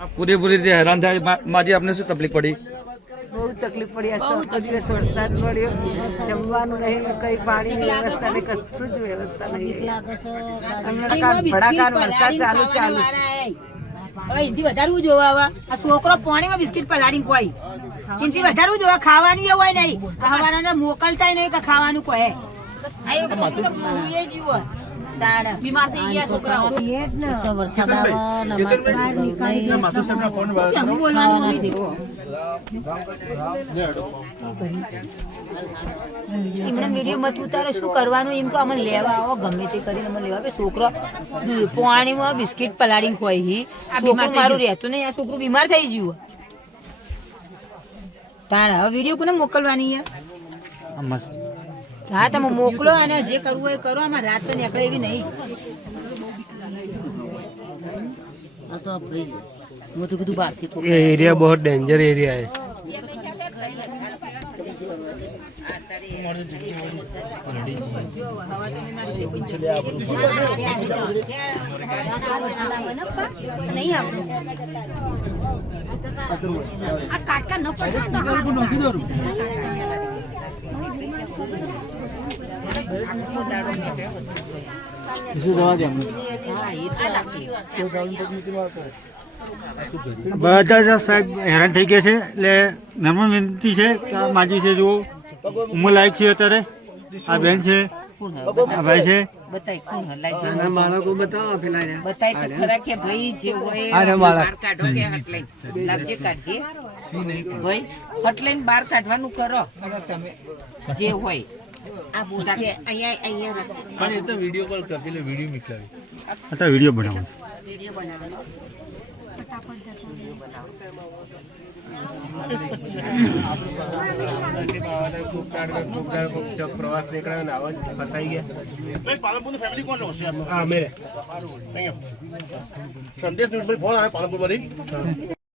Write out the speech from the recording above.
પૂરેપૂરી રીતે હેરાન થાય માજી આપને શું તકલીફ પડી? બહુ તકલીફ પડી. આખો દિવસ વરસાદ પડ્યો, જમવાનું નહીં, કઈ પાણીની વ્યવસ્થા નહીં, કશું જ વ્યવસ્થા નહીં. ભડાકા વરસાદ ચાલુ એનથી વધારવું જોવા આ છોકરો પાણીમાં બિસ્કિટ પલાળી કોઈ એનથી વધારવું જોવા. ખાવાનું એવું હોય નહીં, ખાવાના મોકલતા નહીં કે ખાવાનું કહે બીમાર થઈ ગયા છોકરાઓ. વરસાદ આવે એમને મીડિયમ મત ઉતારો શું કરવાનું એમ કે અમે લેવા આવો ગમે તે કરીને અમે લેવા. છોકરો પાણીમાં બિસ્કિટ પલાળી ખોઈ છોકરું મારું રહેતું નહીં. આ છોકરું બીમાર થઈ ગયું. તારે હવે વિડીયો કોને મોકલવાની? હા તમે મોકલો અને જે કરવું હોય કરો. આમાં રાત તો નીકળે એવી નહીં. एरिया बहुत डेंजर एरिया है। બધા સાહેબ હેરાન થઈ ગયા છે. એટલે નમ્ર વિનંતી છે કે આ માજી છે, જો ઉંમર લાયક છે અત્યારે, આ બેન છે, આ ભાઈ છે. બાર કાઢવાનું કરો જે હોય. વિડીયો બનાવો. प्रवास निकला फसाई गया। पालनपुर फैमिली कौन है? हाँ मेरे संदेश फोन आया पालनपुर